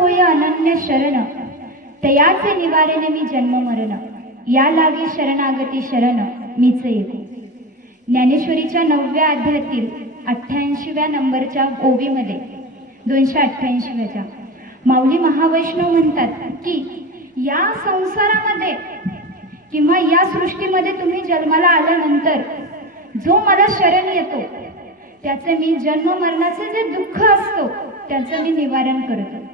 होय अनन्य शरण. तयाचे निवारेने मी जन्म मरण. या लागे शरणागती शरण मीच येते. ज्ञानेश्वरीच्या नवव्या अध्यायातील अठ्ठ्याऐंशीव्या नंबरच्या ओवीमध्ये दोनशे अठ्ठ्याऐंशीव्याच्या माऊली महावैष्णव म्हणतात की या संसारामध्ये किंवा या सृष्टीमध्ये तुम्ही जन्माला आल्यानंतर जो मला शरण येतो त्याचे मी जन्म मरणाचे जे दुःख असतो त्याचं मी निवारण करतो.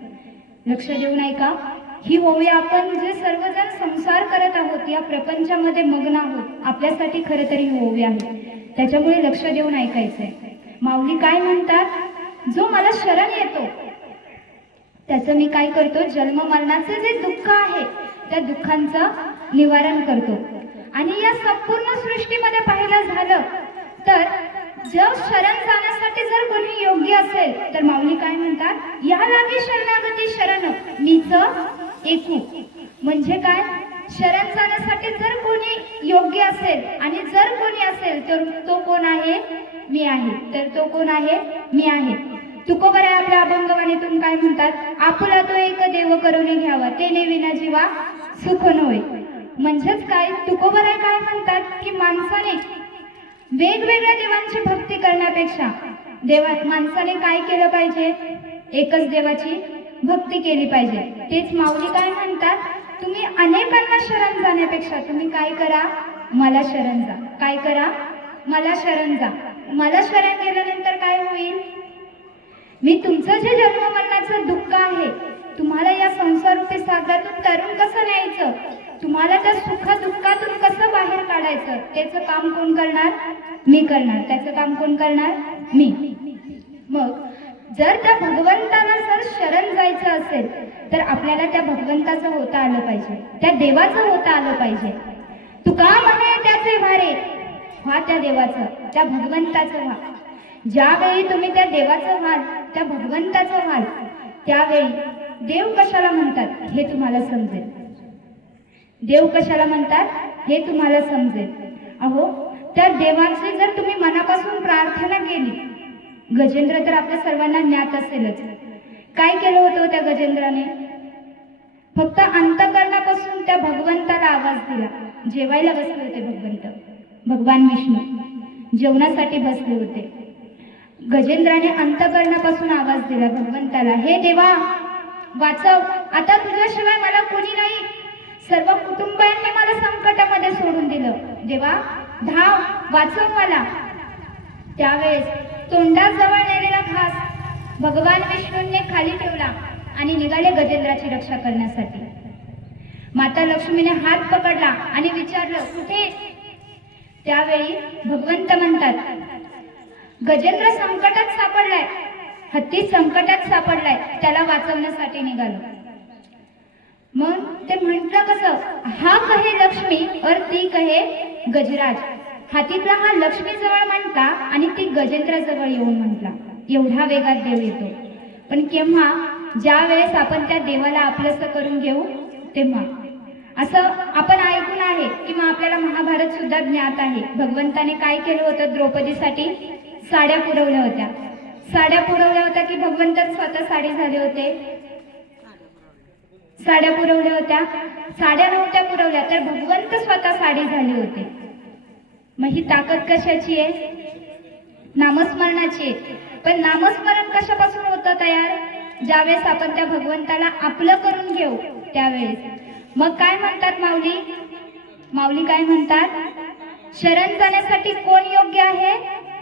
लक्ष देऊन ऐका ही होऊया आपण जे सर्वजण संसार करत आहोत या प्रपंचामध्ये मग्न आहोत आपल्यासाठी खरं तरी ही आहे. त्याच्यामुळे लक्ष देऊन ऐकायचंय. माऊली काय म्हणतात? जो मला शरण येतो त्याचं मी काय करतो? जन्म मरणाचं जे दुःख आहे त्या दुःखांचं निवारण करतो. आणि या संपूर्ण सृष्टीमध्ये पाहायला झालं तर जग शरण जाण्यासाठी जर कोणी योग्य असेल तर माऊली काय म्हणतात? या लागे शरणागती शरण मीच एकू. म्हणजे काय? शरण जाण्यासाठी जर कोणी योग्य असेल आणि जर कोणी असेल तर तो कोण आहे? मी आहे. तर तो कोण आहे? मी आहे. तुकोबर आहे आपल्या अभंगवाणीतून काय म्हणतात? आपुला तो एक देव करून घ्यावा ते विना जीवा सुख नव्हे. म्हणजेच काय? तुकोबर आहे काय म्हणतात? की माणसाने वेगवेगळ्या देवांची भक्ती करण्यापेक्षा देवा माणसाने काय केलं पाहिजे? एकच देवाची भक्ती केली पाहिजे. तेच माऊली काय म्हणतात? तुम्ही अनेकांना शरण जाण्यापेक्षा तुम्ही काय करा? मला शरण जा. काय करा? मला शरण जा. मला शरण गेल्यानंतर काय होईल? मी तुमचं जे जन्म मरणाचं दुःख आहे तुम्हाला या संसार रूपी सागरातून तरुण कसं न्यायचं? तुम्हाला त्या सुख दुःखातून कसं बाहेर काढायचं? त्याचं काम कोण करणार? मी करणार. त्याचं काम कोण करणार? मी. मग जर त्या भगवंताला जर शरण जायचं असेल तर आपल्याला त्या भगवंताचं होता आलं पाहिजे. त्या देवाचं होता आलं पाहिजे. तुका म्हणे त्याचे भारे व्हा त्या देवाचं. त्या भगवंताचं व्हा. ज्यावेळी तुम्ही त्या देवाचं व्हाल त्या भगवंताचं व्हाल त्यावेळी देव कशाला म्हणतात हे तुम्हाला समजेल. देव कशाला म्हणतात? हे तुम्हाला समजेल. अहो त्या देवाची जर तुम्ही मनापासून प्रार्थना केली गजेंद्र तर आपल्या सर्वांना ज्ञात असेलच. काय केलं होतं त्या गजेंद्राने? फक्त अंतकरणापासून त्या भगवंताला आवाज दिला. जेवायला बसले होते भगवंत. भगवान विष्णू जेवणासाठी बसले होते. गजेंद्राने अंतकरणापासून आवाज दिला भगवंताला हे देवा वाचव. आता तुझ्याशिवाय मला कोणी नाही. सर्व कुटुंबियांनी मला संकटामध्ये सोडून दिलं. देवा धाव वाचव मला. त्यावेळेस तोंडाजवळ नेलेला घास भगवान विष्णूंनी खाली ठेवला आणि निघाले गजेंद्राची रक्षा करण्यासाठी. माता लक्ष्मीने हात पकडला आणि विचारलं कुठे? त्यावेळी भगवंत म्हणतात गजेंद्र संकटात सापडलाय. हत्ती संकटात सापडलाय. त्याला वाचवण्यासाठी निघालो. मग ते म्हटलं कसं? हा कहे लक्ष्मी और ती कहे गजराज. हातीतला हा लक्ष्मी जवळ म्हणता आणि ती गजेंद्राजवळ येऊन म्हटला एवढा वेगात देव येतो. पण केव्हा? ज्या वेळेस आपण त्या देवाला आपलंसं करून घेऊ तेव्हा. असं आपण ऐकून आहे किंवा आपल्याला महाभारत सुद्धा ज्ञात आहे. भगवंताने काय केलं होतं द्रौपदीसाठी? साड्या पुरवल्या होत्या. साड्या पुरवल्या होत्या की भगवंत स्वतः साडी झाले होते? साड्या पुरवल्या होत्या. साड्या नव्हत्या पुरवल्या तर भगवंत स्वतः साडी झाले होते. मग ही ताकद कशाची आहे? नामस्मरणाची आहे. पण नामस्मरण कशापासून होतं तयार? ज्यावेळेस आपण त्या भगवंताला आपलं करून घेऊ त्यावेळेस. मग काय म्हणतात माऊली? माऊली काय म्हणतात? शरण जाण्यासाठी कोण योग्य आहे?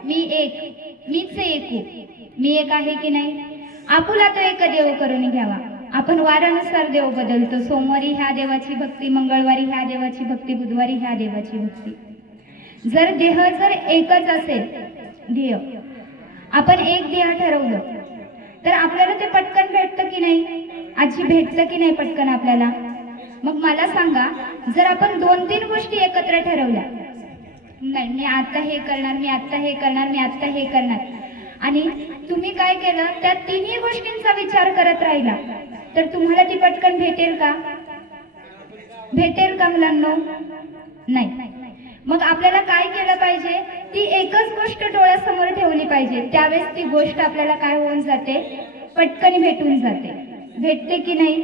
मी एक. मीच एकू. मी एक आहे की नाही? आपुला तो एक देव करून घ्यावा. आपण वारानुसार देव बदलतो. सोमवारी ह्या देवाची भक्ती मंगळवारी ह्या देवाची भक्ती बुधवारी ह्या देवाची भक्ती. जर देह जर एकच असेल ध्येय आपण एक देह ठरवलं तर आपल्याला ते पटकन भेटतं की नाही? आजी भेटतं की नाही पटकन आपल्याला? मग मला सांगा जर आपण दोन तीन गोष्टी एकत्र ठरवल्या नाही मी आता हे करणार मी आता हे करणार मी आता हे करणार आणि तुम्ही काय केलं त्या तिन्ही गोष्टींचा विचार करत राहिला तर तुम्हाला ती पटकन भेटेल का? भेटेल का मुलांनो? नाही. मग आपल्याला काय केलं पाहिजे? ती एकच गोष्ट डोळ्यासमोर ठेवली पाहिजे. त्यावेळेस ती गोष्ट आपल्याला काय होऊन जाते? पटकन भेटून जाते. भेटते की नाही?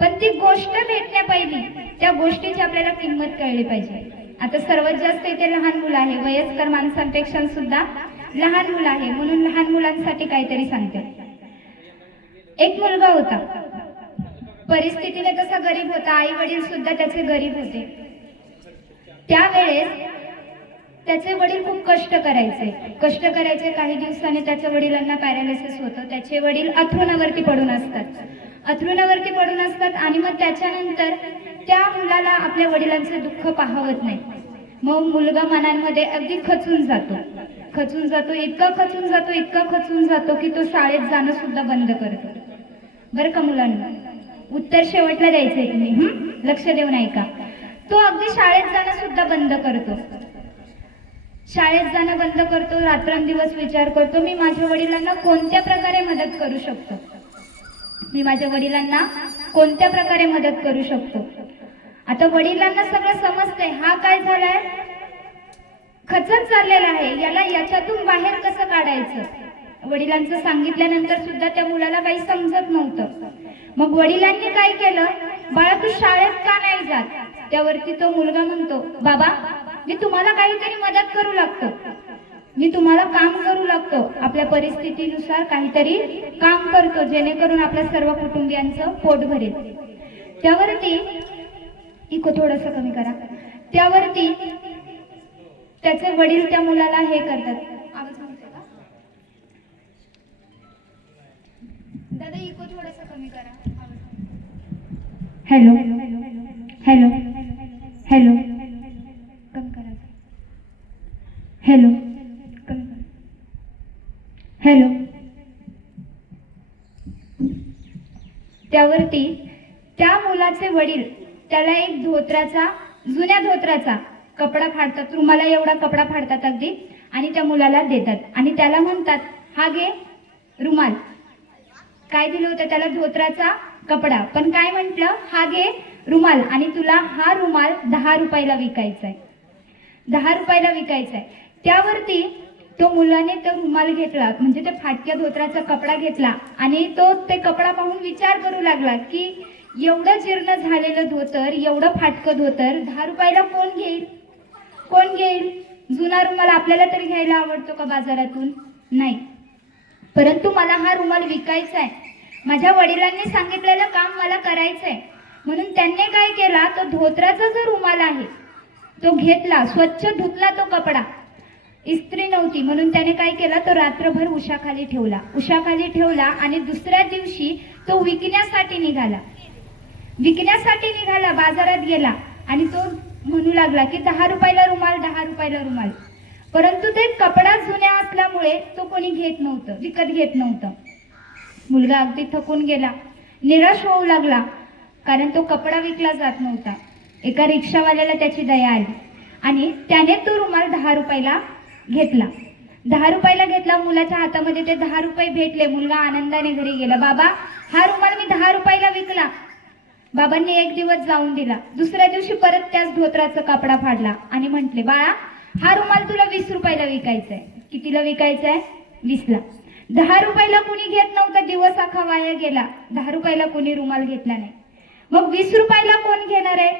पण ती गोष्ट भेटण्या पहिली त्या गोष्टीची आपल्याला किंमत कळली पाहिजे. आता सर्वात जास्त इथे लहान मुलं आहे. वयस्कर माणसांपेक्षा सुद्धा लहान मुलं आहे. म्हणून लहान मुलांसाठी काहीतरी सांगते. एक मुलगा होता. परिस्थितीने कसा गरीब होता आई वडील सुद्धा त्याचे गरीब होते. त्यावेळेस त्याचे वडील खूप कष्ट करायचे. कष्ट करायचे काही दिवसांनी त्याच्या वडिलांना पॅरालिसिस होतं. त्याचे वडील अथरुणावरती पडून असतात. अथरुणावरती पडून असतात आणि मग त्याच्यानंतर त्या मुलाला आपल्या वडिलांचे दुःख पाहवत नाही. मग मुलगा मनांमध्ये अगदी खचून जातो. खचून जातो इतका खचून जातो इतका खचून जातो की तो शाळेत जाणं सुद्धा बंद करतो. बरं का मुलांना? उत्तर शेवटला द्यायचंय तुम्ही हं? लक्ष देऊन ऐका. तो अगदी शाळेत जाणं सुद्धा बंद करतो. शाळेत जाणं बंद करतो रात्रंदिवस विचार करतो मी माझ्या वडिलांना कोणत्या प्रकारे मदत करू शकतो? मी माझ्या वडिलांना कोणत्या प्रकारे मदत करू शकतो? आता वडिलांना सगळं समजतंय हा काय झालाय? खचत चाललेला आहे याला याच्यातून बाहेर कसं काढायचं? वडिलांचं सांगितल्यानंतर सुद्धा त्या मुलाला काही समजत नव्हतं. मग वडिलांनी काय केलं? बाळा तू शाळेत का नाही जात? त्यावरती तो मुलगा म्हणतो बाबा मी तुम्हाला काहीतरी मदत करू लागतो. मी तुम्हाला काम करू लागतो. आपल्या परिस्थितीनुसार काहीतरी काम करतो जेणेकरून आपल्या सर्व कुटुंबियांचं पोट भरेल. त्यावरती इको थोडस कमी करा. त्यावरती त्याचे वडील त्या मुलाला हे करतात. दादा इको थोडस कमी करा. हॅलो. हॅलो. हॅलो. करा हॅलो. हॅलो. त्यावरती त्या मुलाचे वडील त्याला एक धोत्राचा जुन्या धोत्राचा कपडा फाडतात. रुमाला एवढा कपडा फाडतात अगदी. आणि त्या मुलाला देतात. आणि त्याला म्हणतात हा घे रुमाल. काय दिलं होतं त्याला? धोत्राचा कपडा. पण काय म्हटलं? हा घे रुमाल. आणि तुला हा रुमाल दहा रुपयाला विकायचा आहे दहा रुपयाला विकायचा आहे त्यावरती तो मुलाने तो रुमाल घेतला. म्हणजे ते फाटक्या धोत्राचा कपडा घेतला. आणि तो ते कपडा पाहून विचार करू लागला की एवढं जीर्ण झालेलं धोतर एवढं फाटकं धोतर दहा रुपयाला कोण घेईल? कोण घेईल? जुना रुमाल आपल्याला तरी घ्यायला आवडतो का बाजारातून? नाही. परंतु मला हा रुमाल विकायचा आहे माझ्या वडिलांनी सांगितलेलं काम मला करायचं आहे म्हणून त्यांनी काय केला तो धोत्राचा जो रुमाल आहे तो घेतला स्वच्छ धुतला तो कपडा. इस्त्री नव्हती म्हणून त्याने काय केला तो रात्रभर उशाखाली ठेवला. उशाखाली ठेवला आणि दुसऱ्या दिवशी तो विकण्यासाठी निघाला. विकण्यासाठी निघाला बाजारात गेला आणि तो म्हणू लागला की दहा रुपयाला रुमाल दहा रुपयाला रुमाल. परंतु ते कपडा जुन्या असल्यामुळे तो कोणी घेत नव्हतं विकत घेत नव्हतं. मुलगा अगदी थकून गेला. निराश होऊ लागला कारण तो कपडा विकला जात नव्हता. एका रिक्षावाल्याला त्याची दया आली आणि त्याने तो रुमाल दहा रुपयाला घेतला. दहा रुपयाला घेतला मुलाच्या हातामध्ये ते दहा रुपये भेटले. मुलगा आनंदाने घरी गेला बाबा हा रुमाल मी दहा रुपयाला विकला. बाबांनी एक दिवस जाऊन दिला. दुसऱ्या दिवशी परत त्याच धोत्राचा कपडा फाडला आणि म्हंटले बाळा हा रुमाल तुला वीस रुपयाला विकायचा आहे कितीला विकायचा आहे वीसला. दहा रुपयाला कोणी घेत नव्हतं दिवस अखा वाया गेला. दहा रुपयाला कोणी रुमाल घेतला नाही. मग वीस रुपयाला कोण घेणार आहे?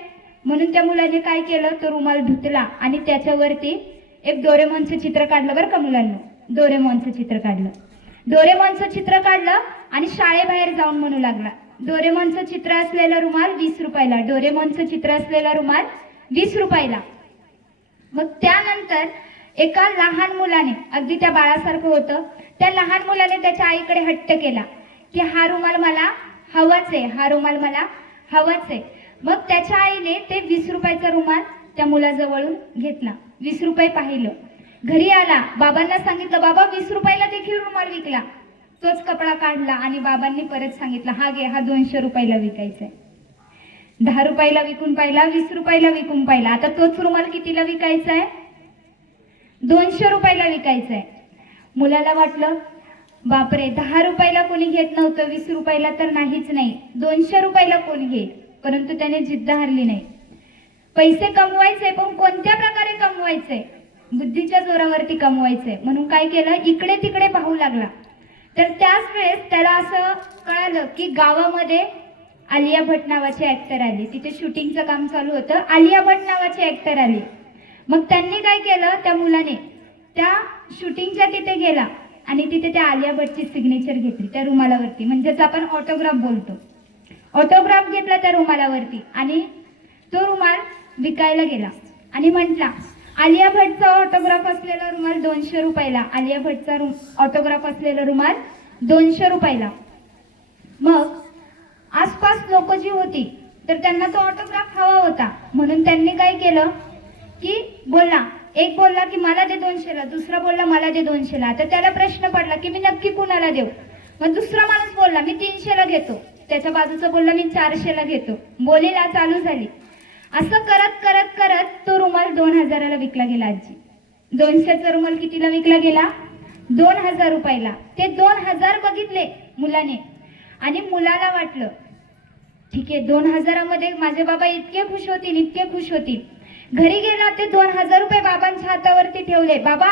म्हणून त्या मुलाने काय केलं? तो रुमाल धुतला आणि त्याच्यावरती एक डोरेमॉनचं चित्र काढलं बरं का मुलांना. डोरेमॉनचं चित्र काढलं. डोरेमॉनचं चित्र काढलं आणि शाळेबाहेर जाऊन म्हणू लागला डोरेमॉनचं चित्र असलेला रुमाल वीस रुपयाला डोरेमॉनचं चित्र असलेला रुमाल वीस रुपयाला. मग त्यानंतर एका लहान मुलाने अगदी त्या बाळासारखं होतं त्या लहान मुलाने त्याच्या आईकडे हट्ट केला की हा रुमाल मला हवाच आहे हा रुमाल मला हवाच आहे. मग त्याच्या आईने ते वीस रुपयाचा रुमाल त्या मुलाजवळून घेतला वीस रुपये पाहिलं. घरी आला बाबांना सांगितलं बाबा वीस रुपयाला देखील रुमाल विकला. तोच कपडा काढला आणि बाबांनी परत सांगितलं हा घे हा दोनशे रुपयाला विकायचा आहे दहा रुपयाला विकून पाहिला वीस रुपयाला विकून पाहिला. आता तोच रुमाल कितीला विकायचा आहे दोनशे रुपयाला विकायचं आहे मुलाला वाटलं बापरे दहा रुपयाला कोणी घेत नव्हतं वीस रुपयाला तर नाहीच नाही. दोनशे रुपयाला कोण घेईल? परंतु त्याने जिद्द हारली नाही. पैसे कमवायचे पण कोणत्या प्रकारे कमवायचे? बुद्धीच्या जोरावरती कमवायचे. म्हणून काय केलं? इकडे तिकडे पाहू लागला. तर त्याच वेळेस त्याला असं कळालं की गावामध्ये आलिया भट नावाची ऍक्टर आली. तिथे शूटिंगचं काम चालू होतं. आलिया भट नावाची ऍक्टर आली. मग त्यांनी काय केलं? त्या मुलाने त्या शूटिंगच्या तिथे गेला आणि तिथे त्या आलिया भटची सिग्नेचर घेतली त्या रुमालावरती. म्हणजेच आपण ऑटोग्राफ बोलतो. ऑटोग्राफ घेतला त्या रुमालावरती आणि तो रुमाल विकायला गेला आणि म्हटला आलिया भटचा ऑटोग्राफ असलेला रुमाल दोनशे रुपयाला. आलिया भटचा रु ऑटोग्राफ असलेला रुमाल दोनशे रुपयाला. मग आसपास लोक जी होती तर त्यांना तो ऑटोग्राफ हवा होता. म्हणून त्यांनी काय केलं? की बोलला एक बोलला की मला दे दोनशेला दुसरा बोलला मला दे दोनशेला तर त्याला प्रश्न पडला की मी नक्की कुणाला देऊ? मग दुसरा माणूस बोलला मी तीनशेला घेतो त्याच्या बाजूचा बोलला मी चारशेला घेतो. बोलीला चालू झाली. असं करत करत करत तो रुमाल दोन हजाराला विकला गेला आजी. दोनशेचा रुमाल कितीला विकला गेला? दोन हजार रुपयाला. ते दोन हजार बघितले मुलाने. आणि मुलाला वाटलं ठीक आहे दोन हजारामध्ये माझे बाबा इतके खुश होतील इतके खुश होतील. घरी गेला ते दोन हजार रुपये बाबांच्या हातावरती ठेवले. बाबा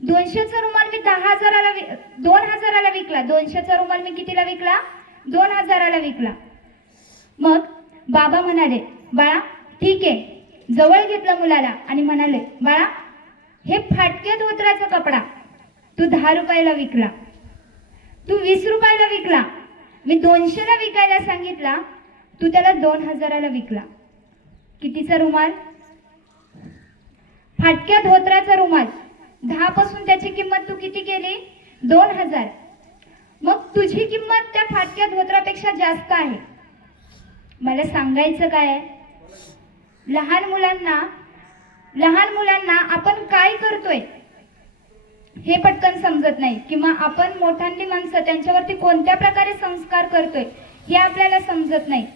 दोनशेचा रुमाल मी दहा हजाराला दोन हजाराला विकला. दोनशेचा रुमाल मी कितीला विकला? दोन हजाराला विकला. मग बाबा म्हणाले बाळा ठीक आहे. जवळ घेतलं मुलाला आणि म्हणाले बाळा हे फाटके धोत्राचा कपडा. तू दहा रुपयाला विकला. तू वीस रुपयाला विकला. मी दोनशेला विकायला सांगितला. तू त्याला दोन हजाराला विकला. कितीचा रुमाल? फाटक्या धोत्राचा रुमाल. दहा पासून त्याची किंमत तू किती केली? दोन हजार. मग तुझी किंमत त्या फाटक्या धोत्रापेक्षा जास्त आहे. मला सांगायचं काय? लहान मुलांना लहान मुलांना आपण काय करतोय? हे पटकन समजत नाही. किंवा आपण मोठ्यांनी माणसं त्यांच्यावरती कोणत्या प्रकारे संस्कार करतोय हे आपल्याला समजत नाही.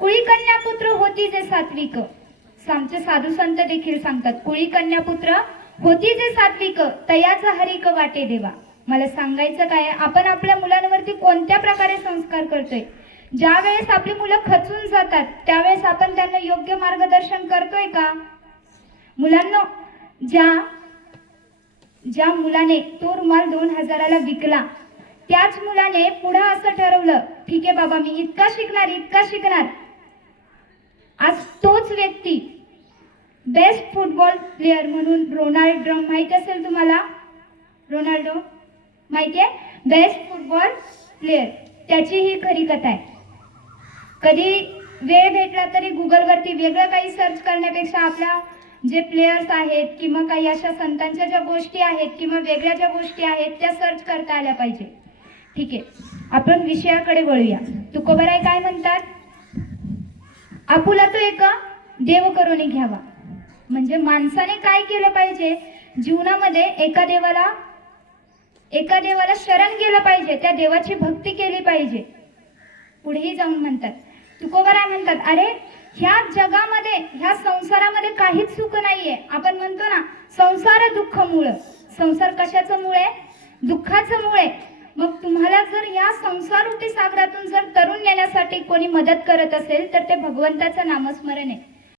कुळी कन्यापुत्र होती जे सात्विक. आमचे साधू संत देखील सांगतात कुळी कन्यापुत्र होती जे सात्विक तयाचा हरिक वाटे देवा. मला सांगायचं काय आपण आपल्या मुलांवरती कोणत्या प्रकारे संस्कार करतोय? ज्या वेळेस आपली मुलं खचून जातात त्यावेळेस आपण त्यांना योग्य मार्गदर्शन करतोय का? मुलांना ज्या ज्या मुलाने तो रुमाल दोन हजाराला विकला त्याच मुलाने पुढं असं ठरवलं ठीक आहे बाबा मी इतका शिकणार इतका शिकणार. आज तोच व्यक्ती बेस्ट फुटबॉल प्लेअर म्हणून रोनाल्डो माहीत असेल तुम्हाला? रोनाल्डो माहिती आहे बेस्ट फुटबॉल प्लेअर त्याची ही खरी कथा आहे. कधी वेळ भेटला तरी गुगलवरती वेगळं काही सर्च करण्यापेक्षा आपल्या जे प्लेयर्स आहेत किंवा काही अशा संतांच्या ज्या गोष्टी आहेत किंवा वेगळ्या ज्या गोष्टी आहेत त्या सर्च करता आल्या पाहिजे. ठीक? आहे आपण विषयाकडे वळूया. तुकोबराय काय म्हणतात? आपुला तो एक देव करून घ्यावा. म्हणजे माणसाने काय केलं पाहिजे? जीवनामध्ये एका देवाला एका देवाला शरण गेलं पाहिजे त्या देवाची भक्ती केली पाहिजे. पुढेही जाऊन म्हणतात. तुकोबराय म्हणतात अरे ह्या जगामध्ये ह्या संसारामध्ये काहीच सुख नाहीये. आपण म्हणतो ना संसार दुःख मूळ संसार कशाचं मूळ? आहे दुःखाचं मूळ. आहे मग तुम्हाला जर या संसारूपी सागरातून जर तरुण नेण्यासाठी कोणी मदत करत असेल तर ते भगवंताचं नामस्मरण आहे.